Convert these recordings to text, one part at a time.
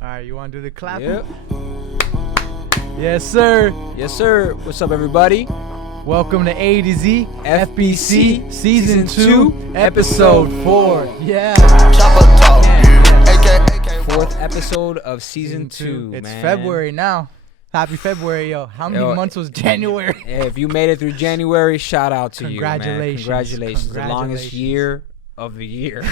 All right, you want to do the clap? Yep. Yes, sir. Yes, sir. What's up, everybody? Welcome to A2Z FBC Season 2, Episode 4. Yeah. Fourth episode of Season 2, It's man. February now. Happy February, yo. How many months was January? Hey, if you made it through January, shout out to you, man. Congratulations. Congratulations. The longest year of the year.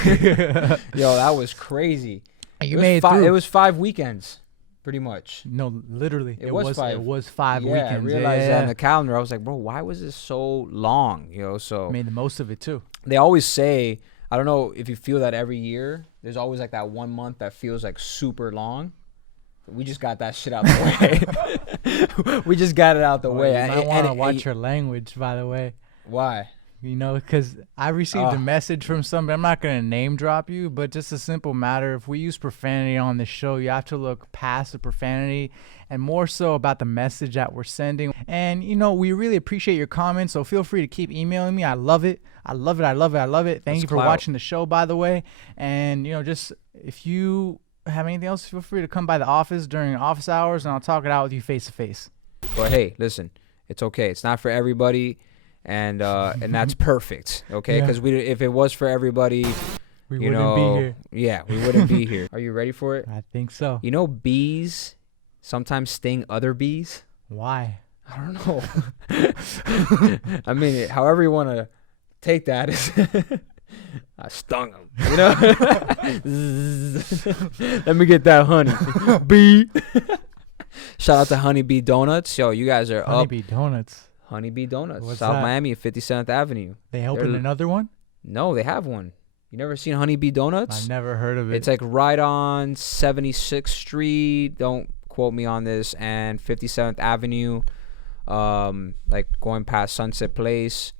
Yo, that was crazy. You made it through. It was 5 weekends, pretty much. No, literally. It was 5. It was 5 Yeah, weekends. I realized that on the calendar. I was like, bro, why was this so long? So made the most of it, too. They always say, I don't know if you feel that every year, there's always like that 1 month that feels like super long. We just got that shit out the way. We just got it out the way. You might want to watch your language, by the way. Why? You know, because I received a message from somebody. I'm not going to name drop you, but just a simple matter. If we use profanity on the show, you have to look past the profanity and more so about the message that we're sending. And, you know, we really appreciate your comments, so feel free to keep emailing me. I love it. I love it. I love it. I love it. Thank you for watching the show, by the way. And, you know, just if you have anything else, feel free to come by the office during office hours, and I'll talk it out with you face to face. But hey, listen, it's okay. It's not for everybody. And that's perfect, okay? Because if it was for everybody, we wouldn't be here. Yeah, we wouldn't be here. Are you ready for it? I think so. You know, bees sometimes sting other bees. Why? I don't know. I mean, however you want to take that is, I stung them. You know, let me get that honey bee. Shout out to Honeybee Donuts. Yo, you guys are up. Honeybee Donuts. Honeybee Donuts, What's South that? Miami at 57th Avenue. They opened another one? No, they have one. You never seen Honeybee Donuts? I never heard of it. It's like right on 76th Street. Don't quote me on this. And 57th Avenue, like going past Sunset Place,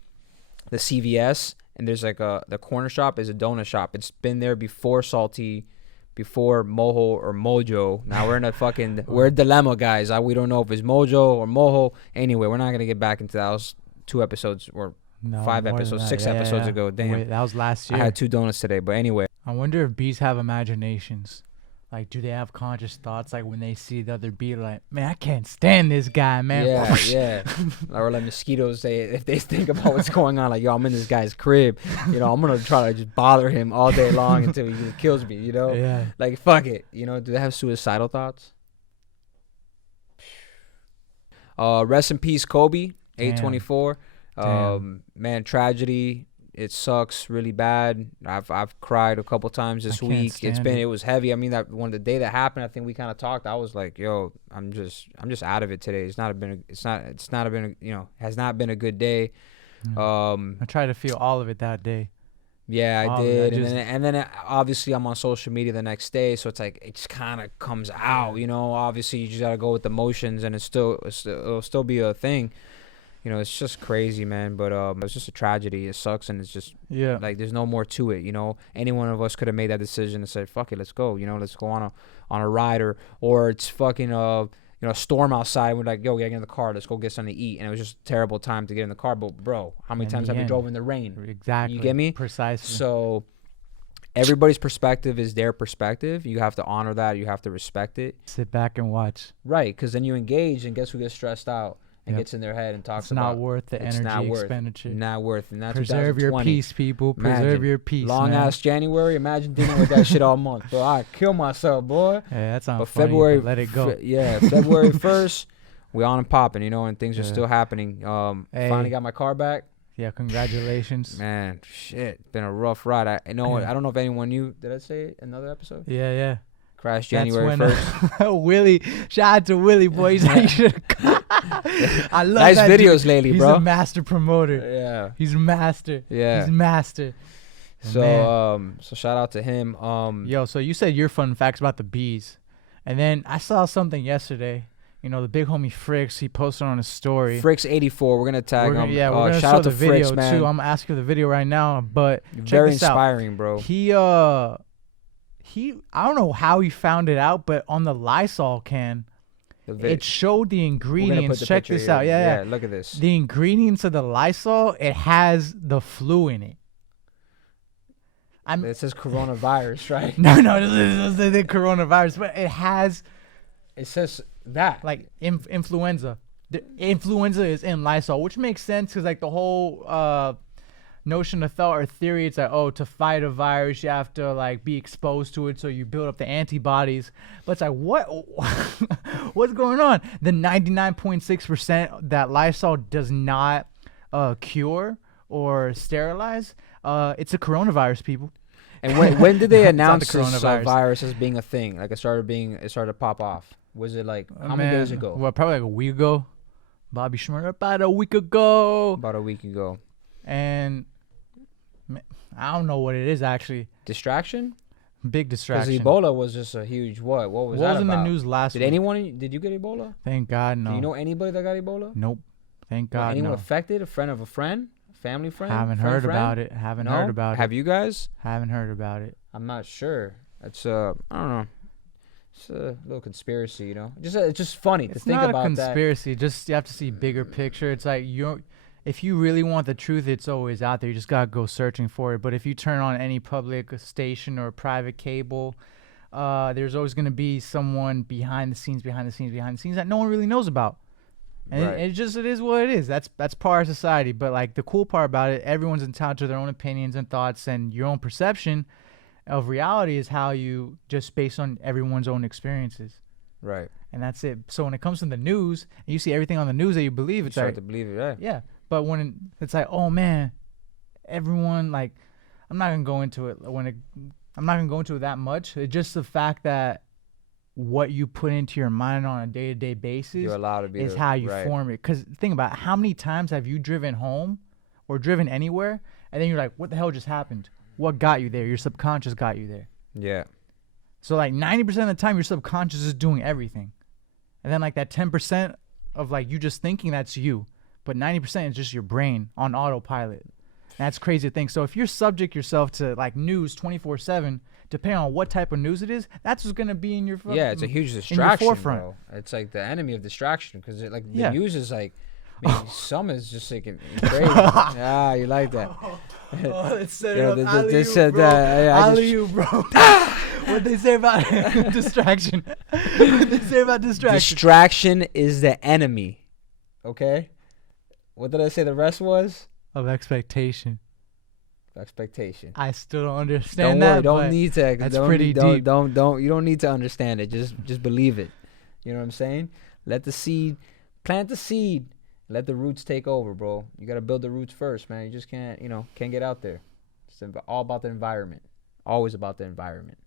the CVS, and there's like the corner shop is a donut shop. It's been there before Salty, before Moho or Mojo. Now we're in we're a dilemma, guys. We don't know if it's Mojo or Moho. Anyway, we're not gonna get back into that. That was 2 episodes or 5 episodes, 6 episodes ago. Damn, wait, that was last year. I had 2 donuts today, but anyway. I wonder if bees have imaginations. Like, do they have conscious thoughts? Like when they see the other bee, like, man, I can't stand this guy, man. Yeah. Or like mosquitoes say, if they think about what's going on, like, yo, I'm in this guy's crib. You know, I'm gonna try to just bother him all day long until he just kills me. You know, Yeah. like fuck it. You know, do they have suicidal thoughts? Rest in peace, Kobe. 824. Man, tragedy. It sucks really bad. I've cried a couple times this week. It was heavy. I mean, that one the day that happened, I think we kind of talked. I was like, yo, I'm just out of it today. Has not been a good day. I tried to feel all of it that day. Yeah, I did. And then obviously I'm on social media the next day, so it's like it just kind of comes out, you know. Obviously you just got to go with the motions, and it'll still be a thing. You know, it's just crazy, man. But it's just a tragedy. It sucks, and it's just like there's no more to it. You know, any one of us could have made that decision and said, "Fuck it, let's go." You know, let's go on a ride, or it's fucking a storm outside. We're like, yo, get in the car. Let's go get something to eat. And it was just a terrible time to get in the car. But bro, how many times have we drove in the rain? Exactly. You get me? Precisely. So everybody's perspective is their perspective. You have to honor that. You have to respect it. Sit back and watch. Right, because then you engage, and guess who gets stressed out? And gets in their head and talks about it's not worth the energy expenditure. Not worth. And that's preserve your peace, people. Preserve your peace. Long ass January. Imagine dealing with that shit all month. Bro, I kill myself, boy. Yeah, that's not but funny. February, let it go. February 1st, we on and popping, you know, and things are still happening. Finally got my car back. Yeah, congratulations. Man, shit, been a rough ride. I don't know if anyone knew. Did I say it another episode? Yeah. Crashed January 1st. Willie, shout out to Willie, boys. I love nice that videos dude. lately, He's bro. He's a master promoter. Yeah. He's a master. Yeah. He's master. So shout out to him. Yo, so you said your fun facts about the bees, and then I saw something yesterday. You know, the big homie Fricks, he posted on his story. Fricks84, we're gonna tag him. Yeah, we're gonna shout show out the to video Fricks, man. too. I'm gonna ask you the video right now, but very check this inspiring, out. bro. I don't know how he found it out, but on the Lysol can, it showed the ingredients. Check this out. Yeah. Look at this. The ingredients of the Lysol, it has the flu in it. It says coronavirus, right? No, this is the coronavirus, but it has. It says that like influenza. The influenza is in Lysol, which makes sense because like the whole notion of thought or theory, it's like, oh, to fight a virus you have to like be exposed to it, so you build up the antibodies. But it's like, what what's going on? The 99.6% that Lysol does not cure or sterilize, it's a coronavirus, people. And when did they announce this virus as being a thing? Like it started to pop off. Was it like how many days ago? Well, probably like a week ago. Bobby Schmurder, about a week ago. And I don't know what it is actually. Distraction? Big distraction. Because Ebola was just a huge what? What was that about? in the news last week? Did you get Ebola? Thank God, no. Do you know anybody that got Ebola? Nope. Thank God, anyone no. affected? A friend of a friend? Family friend? Haven't heard about it. Have you guys? Haven't heard about it. I'm not sure. It's I don't know. It's a little conspiracy, you know. It's just funny to think about that. It's not a conspiracy. Just you have to see bigger picture. It's like if you really want the truth, it's always out there. You just gotta go searching for it. But if you turn on any public station or private cable, there's always gonna be someone behind the scenes that no one really knows about. And right. it is what it is. That's part of society. But like the cool part about it, everyone's entitled to their own opinions and thoughts, and your own perception of reality is how you just based on everyone's own experiences. Right. And that's it. So when it comes to the news, and you see everything on the news that you believe, it's you start like to believe it, right? Yeah. But when it's like, oh man, everyone like, I'm not gonna go into it that much. It's just the fact that what you put into your mind on a day-to-day basis You're allowed to be is how you form it. Because think about it, how many times have you driven home or driven anywhere, and then you're like, what the hell just happened? What got you there? Your subconscious got you there. Yeah. So like 90% of the time, your subconscious is doing everything. And then like that 10% of like you just thinking, that's you. But 90% is just your brain on autopilot. And that's crazy to think. So if you're subject yourself to like news 24/7, depending on what type of news it is, that's what's going to be in your it's a huge distraction, bro. It's like the enemy of distraction because the news is like, some is just like crazy. Yeah, you like that. Let's set it up. Alley-oop, bro. What they say about distraction? What they say about distraction? Distraction is the enemy. Okay? What did I say the rest was? Of expectation. Expectation. I still don't understand that. Don't need to. That's pretty deep. Don't. You don't need to understand it. Just believe it. You know what I'm saying? Plant the seed. Let the roots take over, bro. You gotta build the roots first, man. You just can't get out there. It's all about the environment. Always about the environment.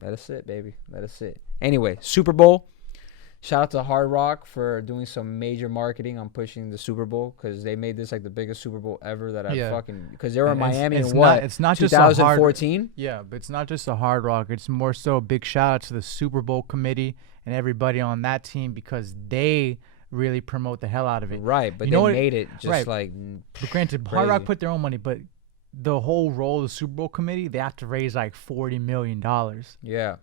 Let us sit, baby. Let us sit. Anyway, Super Bowl. Shout out to Hard Rock for doing some major marketing on pushing the Super Bowl because they made this like the biggest Super Bowl ever that because they were in Miami in what? It's not 2014? Yeah, but it's not just a Hard Rock. It's more so a big shout out to the Super Bowl committee and everybody on that team because they really promote the hell out of it. Right, but they made it just like But granted, crazy. Hard Rock put their own money, but the whole role of the Super Bowl committee, they have to raise like $40 million. Yeah.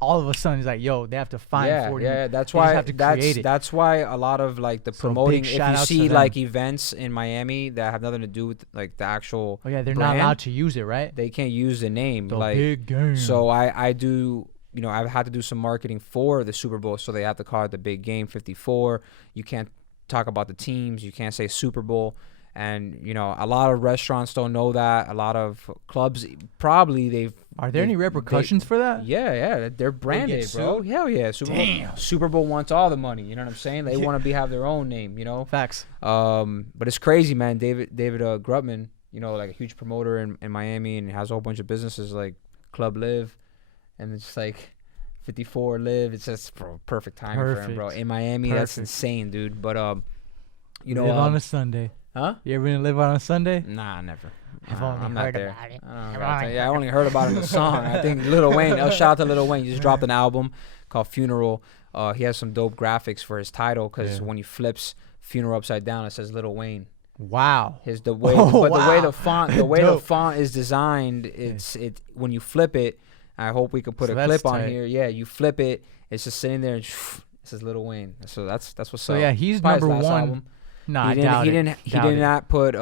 All of a sudden it's like, yo, they have to find 40. Yeah, that's why that's why a lot of like the promoting. If you see like events in Miami that have nothing to do with like the actual. Oh yeah, they're not allowed to use it, right? They can't use the name. The big game. So I do. I've had to do some marketing for the Super Bowl, so they have to call it the big game 54. You can't talk about the teams. You can't say Super Bowl. And, a lot of restaurants don't know that. A lot of clubs, probably Are there any repercussions for that? Yeah. They're branded, bro. Hell yeah. Super Bowl wants all the money. You know what I'm saying? They want to have their own name, Facts. But it's crazy, man. David Grutman, like a huge promoter in Miami and has a whole bunch of businesses like Club Live. And it's just like 54 Live. It's just perfect timing for him, bro. In Miami, that's insane, dude. But, live on a Sunday. Huh? You ever gonna live on a Sunday? Nah, never. I'm not there. I only heard about it in the song. I think Lil Wayne. Shout out to Lil Wayne. He just dropped an album called Funeral. He has some dope graphics for his title because when he flips Funeral upside down, it says Lil Wayne. Wow. The way the font is designed, it when you flip it. I hope we can put a clip on here. Yeah, you flip it. It's just sitting there and it says Lil Wayne. So that's what's up. So yeah, he's number one. No, he did not put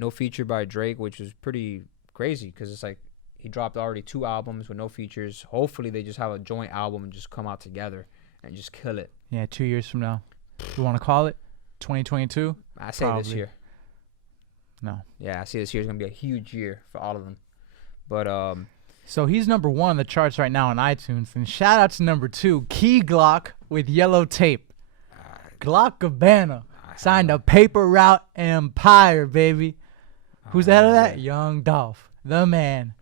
no feature by Drake, which was pretty crazy because it's like he dropped already 2 albums with no features. Hopefully they just have a joint album and just come out together and just kill it. Yeah, 2 years from now. You want to call it 2022? I say Probably. this year. No. Yeah, I see this year is gonna be a huge year for all of them. But so he's number 1 on the charts right now on iTunes, and shout out to number 2, Key Glock with Yellow Tape. Glock Cabana signed a paper route empire, baby. Who's ahead of that? Young Dolph, the man,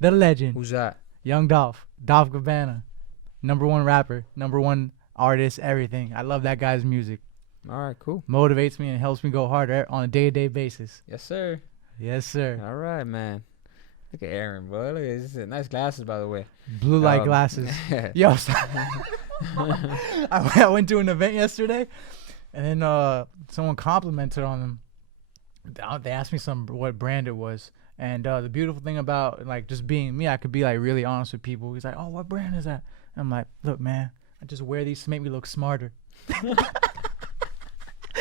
the legend. Who's that? Young Dolph Gabbana, number 1 rapper, number 1 artist, everything. I love that guy's music. All right, cool. Motivates me and helps me go harder on a day-to-day basis. Yes, sir. Yes, sir. All right, man. Look at Aaron, bro. Look at this. Nice glasses, by the way. Blue light glasses. Yo, I went to an event yesterday, and then someone complimented on them. They asked me what brand it was, and the beautiful thing about like just being me, I could be like really honest with people. He's like, "Oh, what brand is that?" And I'm like, "Look, man, I just wear these to make me look smarter."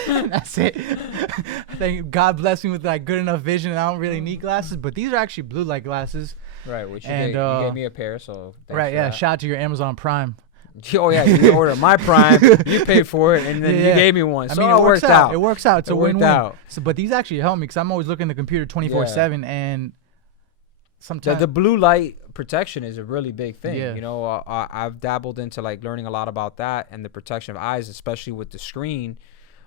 That's it. Thank God bless me with like good enough vision, and I don't really need glasses. But these are actually blue light glasses. Right, which you gave me a pair, so right, yeah. Shout out to your Amazon Prime. Oh yeah, you ordered my Prime, you paid for it, and then you gave me one. So it worked out. It works out. It's a win-win. So, but these actually help me because I'm always looking at the computer 24/7, and sometimes the blue light protection is a really big thing. Yeah. You know, I've dabbled into like learning a lot about that and the protection of eyes, especially with the screen.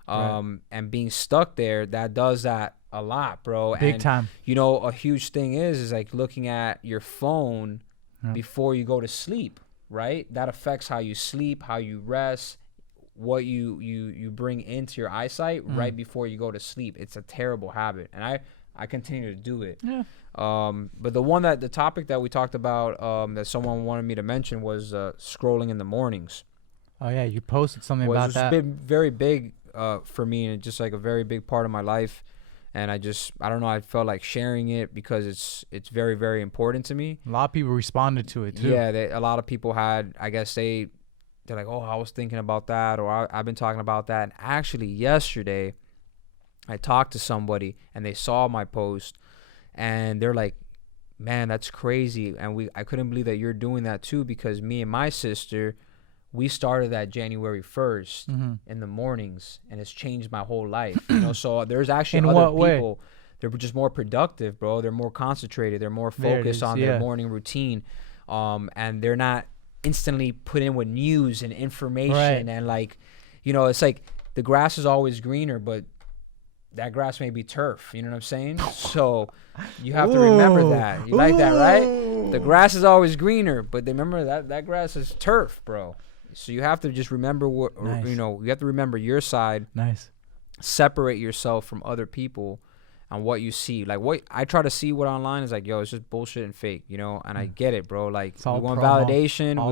And being stuck there, that does that a lot, bro. Big time. You know, a huge thing is like looking at your phone before you go to sleep, right? That affects how you sleep, how you rest, what you bring into your eyesight right before you go to sleep. It's a terrible habit, and I continue to do it. Yeah. But the topic that we talked about that someone wanted me to mention was scrolling in the mornings. Oh yeah, you posted something about that. It's been very big for me, and just like a very big part of my life. And I don't know, I felt like sharing it because it's very, very important to me. A lot of people responded to it too. Yeah, a lot of people had, I guess they're like, oh, I was thinking about that, or I've been talking about that. And actually yesterday I talked to somebody and they saw my post and they're like, man, that's crazy. And I couldn't believe that you're doing that too, because me and my sister, we started that January 1st in the mornings, and it's changed my whole life. You know, so there's actually other people. They're just more productive, bro. They're more concentrated. They're more focused on their morning routine, and they're not instantly put in with news and information. And like, you know, it's like the grass is always greener, but that grass may be turf. You know what I'm saying? So you have to remember that. You like that, right? The grass is always greener, but remember that grass is turf, bro. So you have to just remember you know, you have to remember your side. Nice. Separate yourself from other people and what you see. Like what I try to see what online is like, yo, it's just bullshit and fake, you know? And I get it, bro. Like we want validation,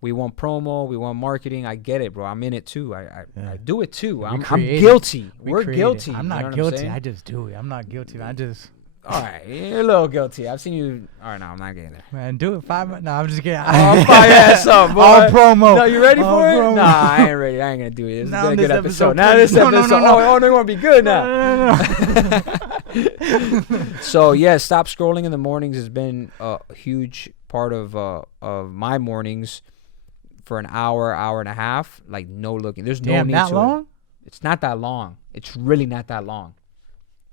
we want promo, we want marketing. I get it, bro. I'm in it too. I do it too. I'm guilty. We're guilty. I'm not guilty. I just do it. I'm not guilty. I just all right, you're a little guilty. I've seen you. All right, no, I'm not getting there. Man, do it 5 minutes. No, I'm just kidding. I'll fire your ass up, boy. All promo. No, you ready for it? Promo. Nah, I ain't ready. I ain't gonna do it. This is a good episode. Now this episode. Oh, they want to be good now. No. So yeah, stop scrolling in the mornings has been a huge part of my mornings for an hour and a half. Like no looking. There's no need to. That long? It's not that long. It's really not that long.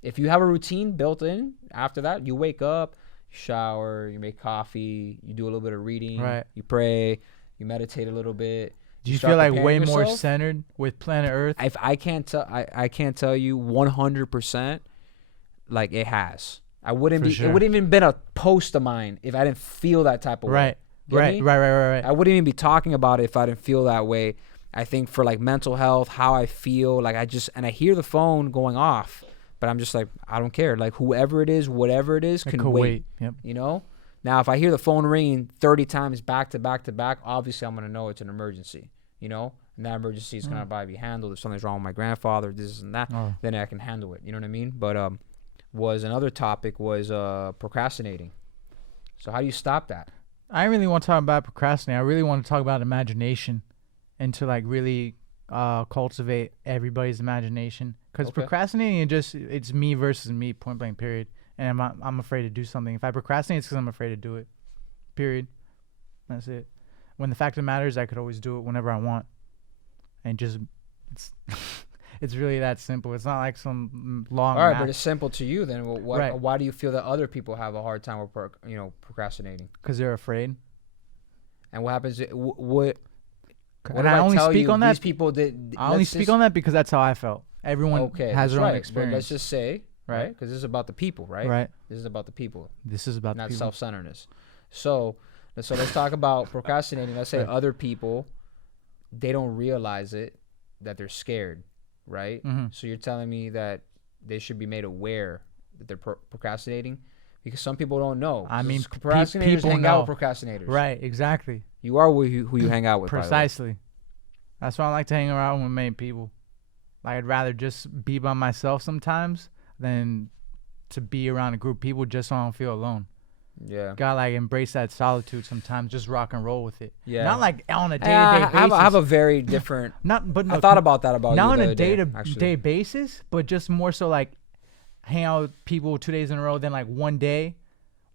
If you have a routine built in, after that, you wake up, you shower, you make coffee, you do a little bit of reading, you pray, you meditate a little bit. Do you feel like way more centered with planet Earth? If I can't tell you 100%, like it has. It wouldn't even been a post of mine if I didn't feel that type of way. Right. I wouldn't even be talking about it if I didn't feel that way. I think for like mental health, how I feel, like I hear the phone going off. But I'm just like, I don't care. Like whoever it is, whatever it is, can wait. Yep. You know? Now, if I hear the phone ringing 30 times back to back to back, obviously I'm going to know it's an emergency, you know? And that emergency is going to probably be handled. If something's wrong with my grandfather, this and that, then I can handle it. You know what I mean? But another topic was procrastinating. So how do you stop that? I really want to talk about procrastinating. I really want to talk about imagination and to like really cultivate everybody's imagination. Because procrastinating, it's me versus me, point blank, period. And I'm afraid to do something. If I procrastinate, it's because I'm afraid to do it. Period. That's it. When the fact of the matter is, I could always do it whenever I want. And just, it's it's really that simple. It's not like some long. All right, math. but it's simple to you then. Right. Why do you feel that other people have a hard time with procrastinating? Because they're afraid. And what happens? What and I only speak on that. These people did. I only speak on that because that's how I felt. Everyone has their own experience. But let's just say, right? Because this is about the people, right? Right. This is about the people. This is about not the people. self-centeredness. So let's talk about procrastinating. Let's say other people, they don't realize it, that they're scared, right? Mm-hmm. So you're telling me that they should be made aware that they're procrastinating, because some people don't know. I mean, procrastinators people hang know. out with procrastinators. Right, exactly. You are who you hang out with. Precisely. That's why I like to hang around with many people. Like, I'd rather just be by myself sometimes than to be around a group of people just so I don't feel alone. Yeah. Gotta like embrace that solitude sometimes. Just rock and roll with it. Yeah. Not like on a day-to-day basis. I have a very different. But I thought about that about not you on a day-to-day basis, but just more so like hang out with people 2 days in a row, then like one day,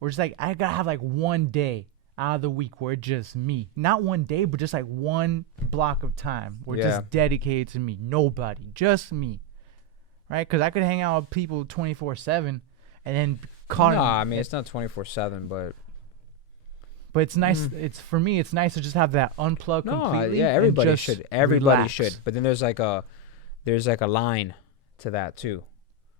or just like I gotta have like one day out of the week where it's just me. Not one day, but just like one block of time where it's just dedicated to me. Nobody, just me. Right? Because I could hang out with people 24/7 and then I mean it's not 24/7, but it's nice. It's for me. It's nice to just have that unplug completely. Yeah, everybody should. Everybody relax. should. But then there's like a line to that too.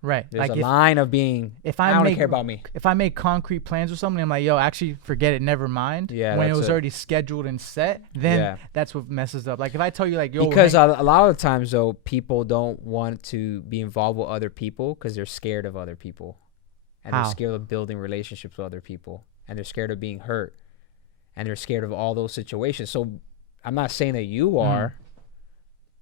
Right. There's like a line of being. I don't care about me. If I make concrete plans with somebody, I'm like, yo, actually, forget it. Never mind. Yeah. When it was already scheduled and set, then that's what messes up. Like if I tell you, like, yo, because a lot of the times though, people don't want to be involved with other people because they're scared of other people, and they're scared of building relationships with other people, and they're scared of being hurt, and they're scared of all those situations. So I'm not saying that you are.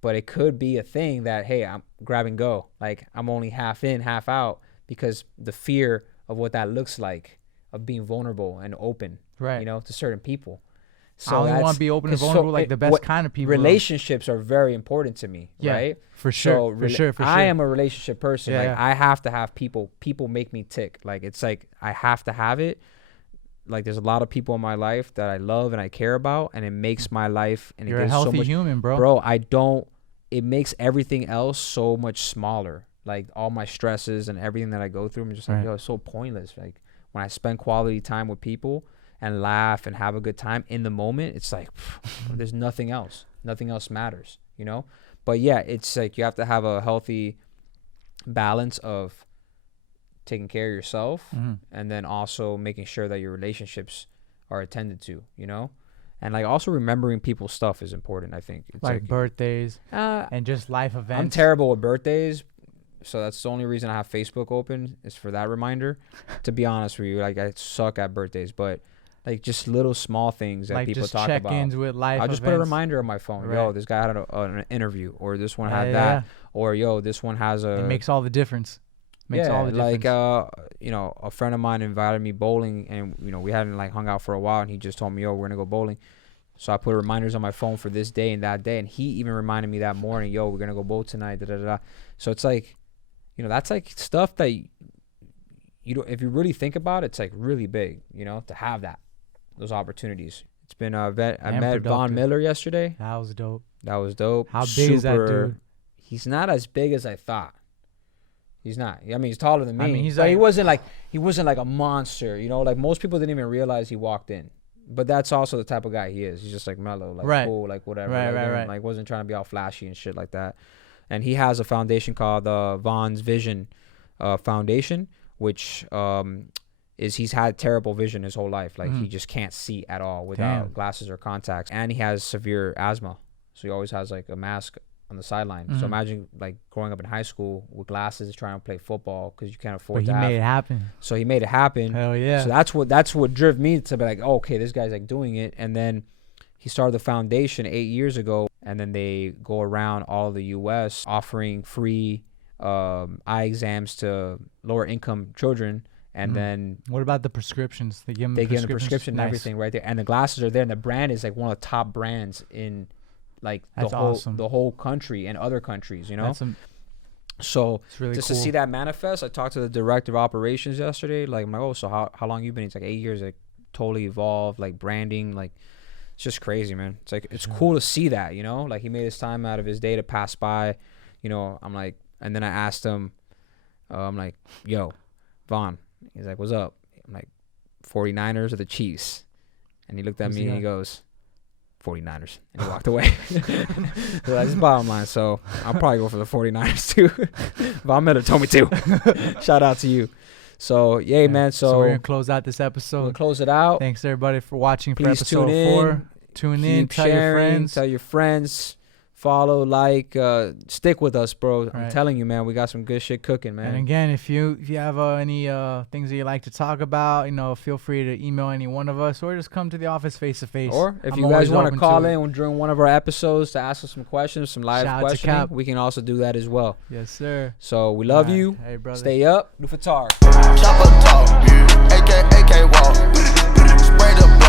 But it could be a thing that, hey, I'm grab and go. Like, I'm only half in, half out, because the fear of what that looks like, of being vulnerable and open, right? To certain people. So I only want to be open and vulnerable, like the best kind of people. Relationships are very important to me, right? For sure, for sure. I am a relationship person. Like, I have to have people. People make me tick. Like, it's like I have to have it. Like, there's a lot of people in my life that I love and I care about, and it makes my life. And you're a healthy human, bro. Bro, it makes everything else so much smaller. Like, all my stresses and everything that I go through, I'm just like, yo, it's so pointless. Like, when I spend quality time with people and laugh and have a good time in the moment, it's like, there's nothing else. Nothing else matters, But yeah, it's like you have to have a healthy balance of taking care of yourself and then also making sure that your relationships are attended to, and like also remembering people's stuff is important. I think it's like birthdays and just life events. I'm terrible with birthdays, so that's the only reason I have Facebook open is for that reminder. To be honest with you, like I suck at birthdays, but like just little small things that like people just talk about. Check-ins with life. I'll just put a reminder on my phone. Right. Yo, this guy had an interview, or this one had that, or yo, this one has a. It makes all the difference. Makes all the difference. Like a friend of mine invited me bowling, and we hadn't like hung out for a while, and he just told me, yo, we're gonna go bowling. So I put reminders on my phone for this day and that day, and he even reminded me that morning, yo, we're gonna go bowl tonight. Da, da, da, da. So it's like, that's like stuff that you don't. If you really think about it, it's like really big, to have those opportunities. It's been I met Von Miller yesterday. That was dope. How big is that dude? He's not as big as I thought. He's not. I mean, he's taller than me. I mean, he wasn't like a monster. Like most people didn't even realize he walked in. But that's also the type of guy he is. He's just like mellow, like cool, like whatever. Right. Like wasn't trying to be all flashy and shit like that. And he has a foundation called Von's Vision Foundation, which he's had terrible vision his whole life. Like he just can't see at all without glasses or contacts. And he has severe asthma, so he always has like a mask on the sideline. So imagine like growing up in high school with glasses trying to play football because you can't afford to. But he made it happen. So he made it happen. Hell yeah. So that's what drove me to be like, oh, okay, this guy's like doing it. And then he started the foundation 8 years ago, and then they go around all of the U.S. offering free eye exams to lower income children. And then what about the prescriptions? They give them the prescription and everything right there. And the glasses are there, and the brand is like one of the top brands in like That's awesome. the whole country and other countries, you know. So it's really just cool to see that manifest. I talked to the director of operations yesterday. Like, I'm like, oh, so how long you been? He's like 8 years. Like, totally evolved. Like, branding. Like, it's just crazy, man. It's like, it's cool to see that, you know. Like, he made his time out of his day to pass by, you know. I'm like, and then I asked him, I'm like, yo, Vaughn. He's like, what's up? I'm like, 49ers or the Chiefs? And he looked at me and he goes, 49ers. And he walked away. So that's his bottom line. So I'll probably go for the 49ers too. Von Miller told me to. Shout out to you. So, yeah, man. So we're going to close out this episode. We'll close it out. Thanks, everybody, for watching for Please episode 4. Tune in. Tell your friends. Tell your friends. Follow, like, stick with us, bro. Right. I'm telling you, man, we got some good shit cooking, man. And again, if you have any things that you like to talk about, you know, feel free to email any one of us or just come to the office face to face. Or if you guys want to call in during one of our episodes to ask us some questions, some live questioning, we can also do that as well. Yes, sir. So we love you. Hey, brother. Stay up. Lufetarg. Chopper talk, AK walk, spray the